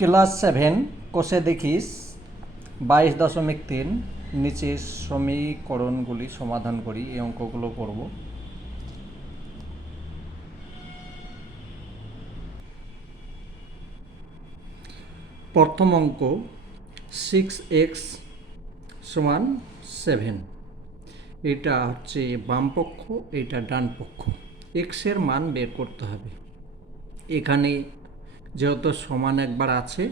Class 7 কোষে দেখিস 22.3 নিচের সমীকরণগুলি সমাধান করি। এই অঙ্কগুলো করব। প্রথম অঙ্ক 6x সমান 7। এটা হচ্ছে বাম পক্ষ, এটা ডান পক্ষ। এক্সের মান বের করতে হবে। এখানে যেহেতু সমান একবার আছে,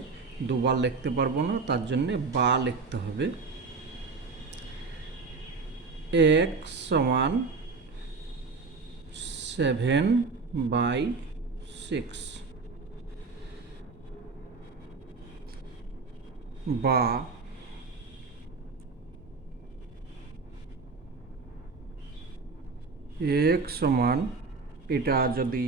দুবার লিখতে পারবো না, তার জন্যে বা লিখতে হবে। এক্স সমান 7/6 বা এক্স সমান, এটা যদি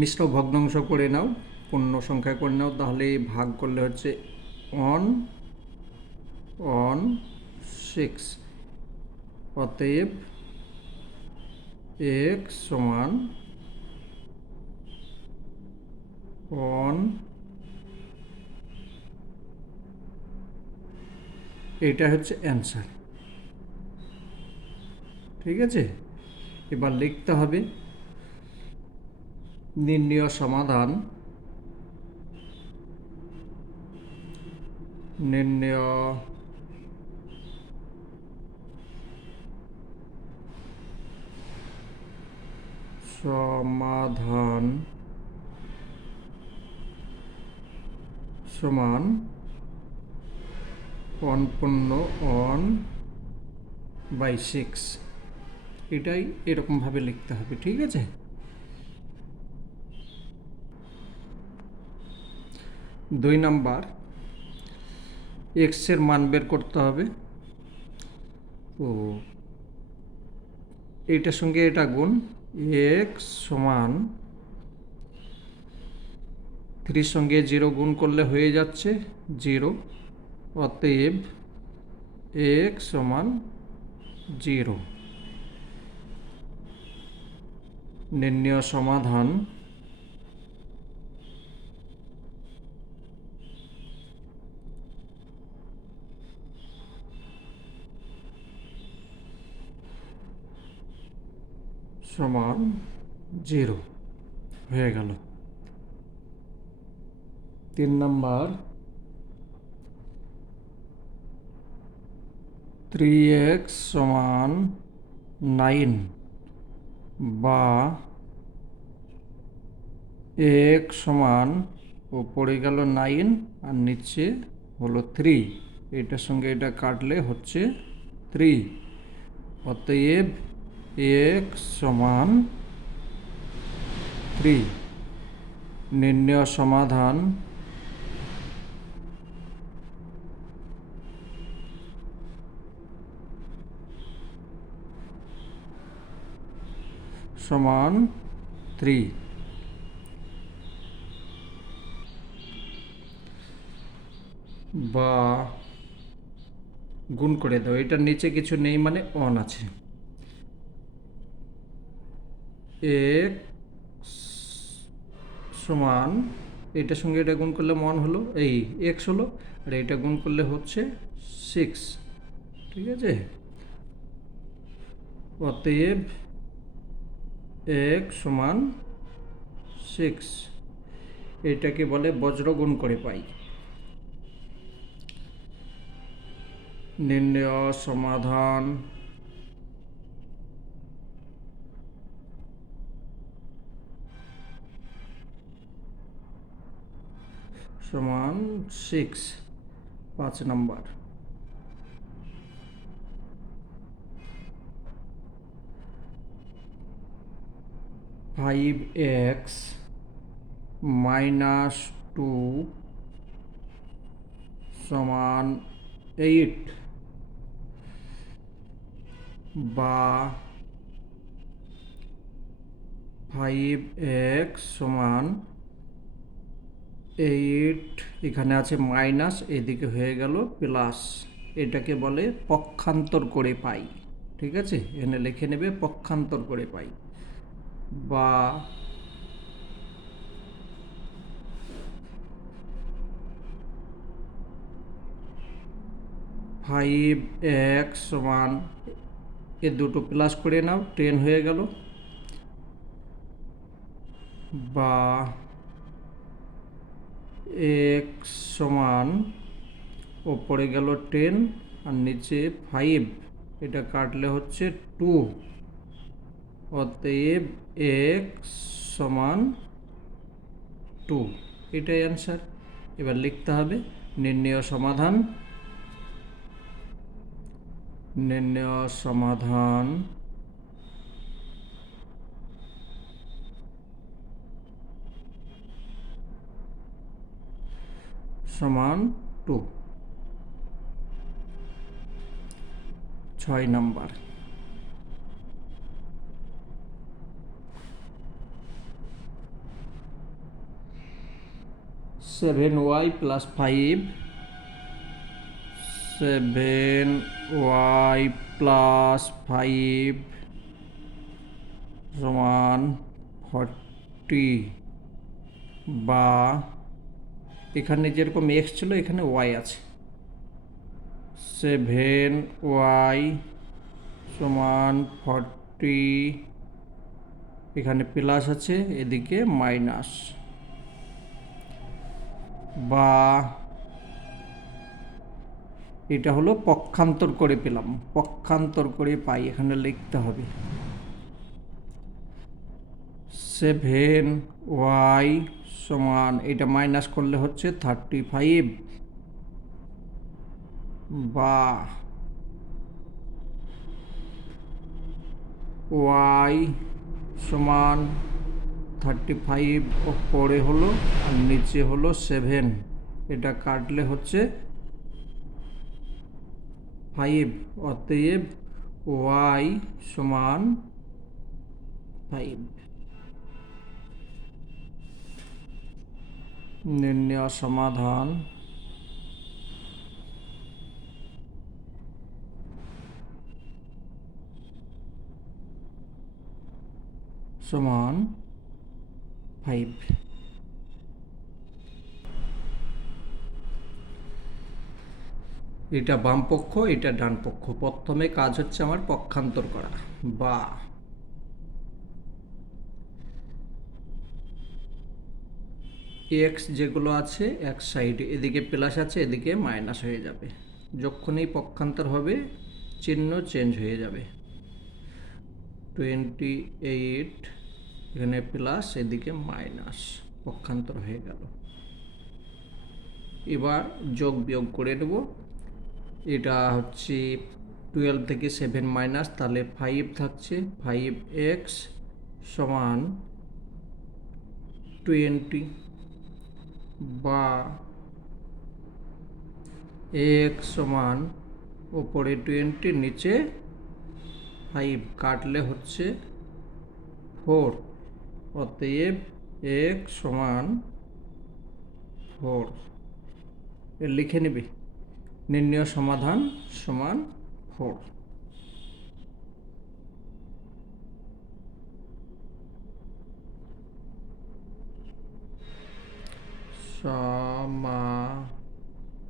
মিশ্র ভগ্নাংশ করে নাও, পূর্ণ সংখ্যা করে নাও, তাহলে ভাগ করলে হচ্ছে 1/6। অতএব এক্স সমান 1, এটা হচ্ছে অ্যান্সার। ঠিক আছে, এবার লিখতে হবে নির্ণয় সমাধান। নির্ণয় সমাধান সমান 1/6। এটাই এরকমভাবে লিখতে হবে। ঠিক আছে, 2 নাম্বার, এক্সের মান বের করতে হবে। তো এইটার সঙ্গে এটা গুণ, এক্স সমান 3 সঙ্গে 0 গুণ করলে হয়ে যাচ্ছে 0। অতএব এক্স সমান 0। নির্ণয় সমাধান সমান 0 হয়ে গেল। 3 নাম্বার, 3x সমান 9 বা x সমান, উপরে গেল 9 আর নিচে হলো 3, এটার সঙ্গে এটা কাটলে হচ্ছে 3। অতএব x সমান 3। নির্ণয় সমাধান সমান 3। বা গুণ করে দাও, এটার নিচে কিছু নেই মানে অন আছে। এক্স সমান, এটার সঙ্গে এটা গুণ করলে মন হলো, এই এক্স হলো, আর এটা গুণ করলে হচ্ছে 6। ঠিক আছে, অতএব এক্স সমান 6। এটাকে বলে বজ্র গুণ করে পাই। নির্ণয় সমাধান সমান 6। 5 নাম্বার, 5x minus 2 সমান 8 বা 5x সমান 8, এখানে আছে মাইনাস, এদিকে হয়ে গেল প্লাস। এটাকে বলে পক্ষান্তর করে পাই। ঠিক আছে, এখানে লিখে নেবে পক্ষান্তর করে পাই। বা 5x সমান, এ দুটো প্লাস করে নাও, 10 হয়ে গেল, বা x সমান ওপরে গেল 10 আর নিচে 5, এটা কাটলে হচ্ছে 2, অতএব x সমান 2, এটাই অ্যান্সার। এবার লিখতে হবে নির্ণেয় সমাধান। নির্ণেয় সমাধান সমান 2। 6 number, seven Y plus 5, 7y plus 5 সমান 40, বা এখানে যেরকম x ছিল এখানে y আছে, 7y সমান 40, এখানে প্লাস আছে, এদিকে মাইনাস, বা এটা হলো পক্ষান্তর করে পেলাম, পক্ষান্তর করে পাই, এখানে লিখতে হবে 7y সমান, এটা মাইনাস করলে হচ্ছে 35, বা y সমান 35 ওপরে হলো আর নিচে হলো 7, এটা কাটলে হচ্ছে 5, অতএব y সমান 5। নির্ণেয় সমাধান সমান 5। এটা বাম পক্ষ, এটা ডান পক্ষ। প্রথমে কাজ হচ্ছে আমার পক্ষান্তর করা, বা এক্স যেগুলো আছে এক সাইডে, এদিকে প্লাস আছে, এদিকে মাইনাস হয়ে যাবে, যখনই পক্ষান্তর হবে চিহ্ন চেঞ্জ হয়ে যাবে। 28 এখানে প্লাস, এদিকে মাইনাস, পক্ষান্তর হয়ে গেল। এবার যোগ বিয়োগ করে নেব। এটা হচ্ছে 12 থেকে 7 মাইনাস, তাহলে 5 থাকছে, 5x সমান 20, বা x সমান ওপরে 20 নিচে 5, কাটলে হচ্ছে 4, অতএব x সমান 4। লিখে নেবে নির্ণেয় সমাধান সমান 4।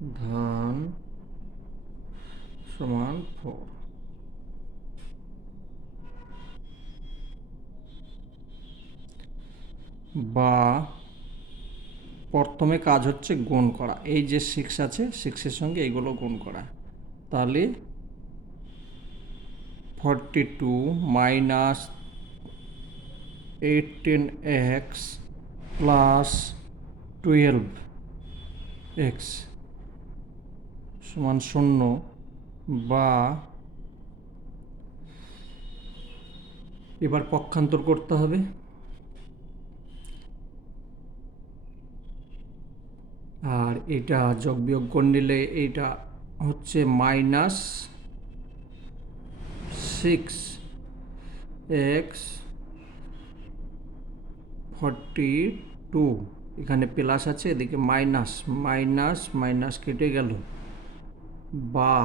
সমাধান সমান 4। বা প্রথমে কাজ হচ্ছে গুণ করা, এই যে 6 আছে 6-এর সঙ্গে এইগুলো গুণ করা, তাহলে 42 মাইনাস 18x প্লাস 12x সমান 0, বা এবার পক্ষান্তর করতে হবে। আর এটা যোগ বিয়োগ করে নিলে এইটা হচ্ছে মাইনাস 6x 42, এখানে প্লাস আছে, এদিকে মাইনাস, মাইনাস মাইনাস কেটে গেল, বা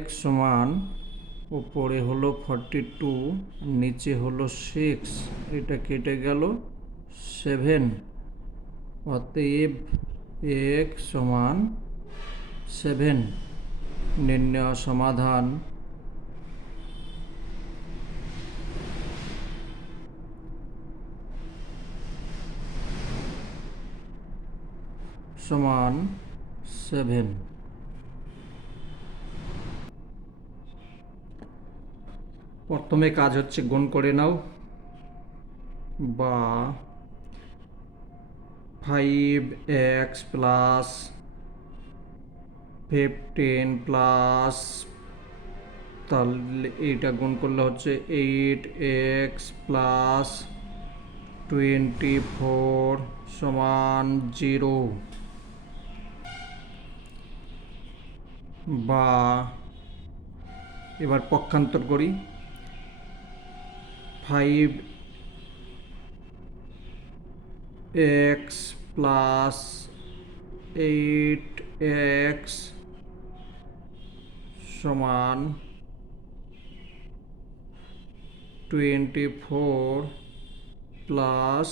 x সমান উপরে হলো 42, নিচে হলো 6, এটা কেটে গেল 7, অতএব x সমান 7 নির্ণয় সমাধান সমান 7। প্রথমে কাজ হচ্ছে গুণ করে নাও, বা 5x প্লাস 15 প্লাস, তাহলে এইটা গুণ করলে হচ্ছে 8x প্লাস 24 সমান 0, বা এবার পক্ষান্তর করি, 5x প্লাস 8x সমান 24 প্লাস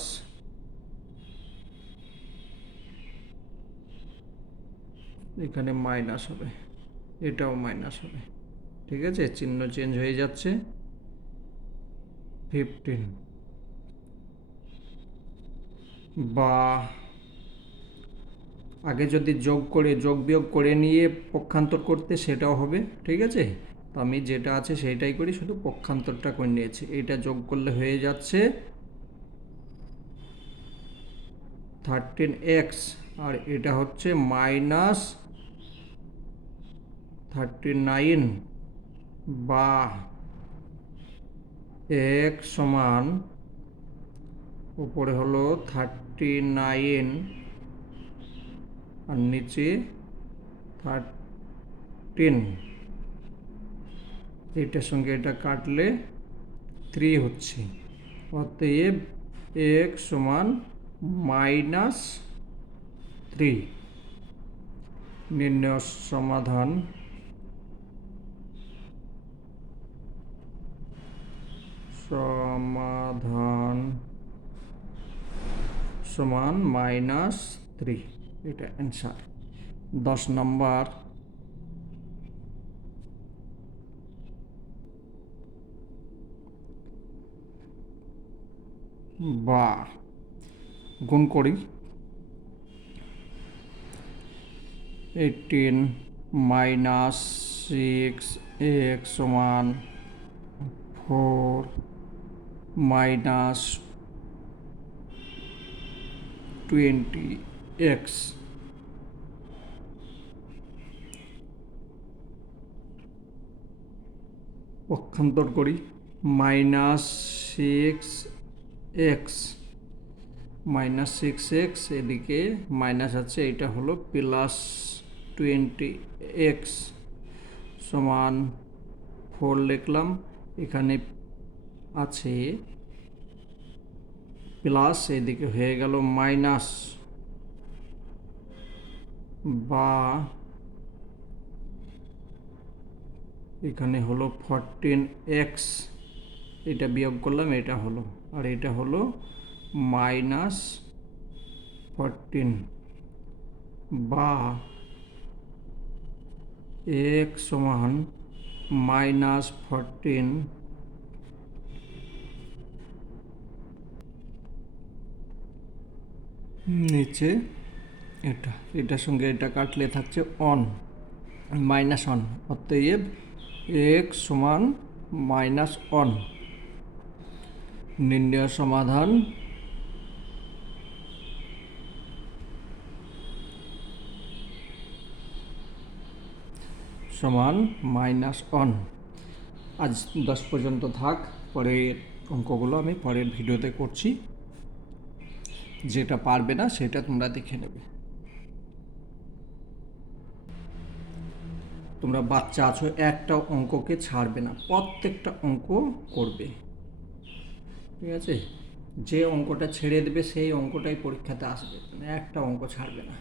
এখানে মাইনাস হবে, এটাও মাইনাস হবে, ঠিক আছে, চিহ্ন চেঞ্জ হয়ে যাচ্ছে, 15, বা আগে যদি যোগ বিয়োগ করে নিয়ে পক্ষান্তর করতে সেটাও হবে, ঠিক আছে। তো আমি যেটা আছে সেইটাই করি, শুধু পক্ষান্তরটা করে নিয়েছি। এটা যোগ করলে হয়ে যাচ্ছে 13x, আর এটা হচ্ছে মাইনাস 39, বা x সমান উপরে হলো 39 আর নিচে 13, এটার সঙ্গে এটা কাটলে 3 হচ্ছে, অতএব x সমান -3। নির্ণয় সমাধান সমান -3, এটা অ্যান্সার। 10 নম্বর, বা গুণ করি, 18 মাইনাস 6x সমান 4 মাইনাস 20x, পক্ষান্তর করি, -6x এদিকে মাইনাস আছে, এটা হলো প্লাস 20x সমান 4 লিখলাম, এখানে আছে প্লাস, এদিকে হয়ে গেল মাইনাস, বা এখানে হলো 14x, এটা বিয়োগ করলাম, এটা হলো, আর এটা হলো -14, বা x সমান -14 নিচে এটার সঙ্গে এটা কাটলে থাকছে -1, অতএব x সমান -1। নির্ণয় সমাধান সমান -1। আজ 10 পর্যন্ত থাক, পরের অঙ্কগুলো আমি পরের ভিডিওতে করছি, যেটা পারবে না সেটা তোমরা দেখে নেবে। তোমরা বাচ্চা আছো, একটা অঙ্ককে ছাড়বে না, প্রত্যেকটা অঙ্ক করবে, ঠিক আছে। যে অঙ্কটা ছেড়ে দেবে সেই অঙ্কটাই পরীক্ষাতে আসবে, একটা অঙ্ক ছাড়বে না।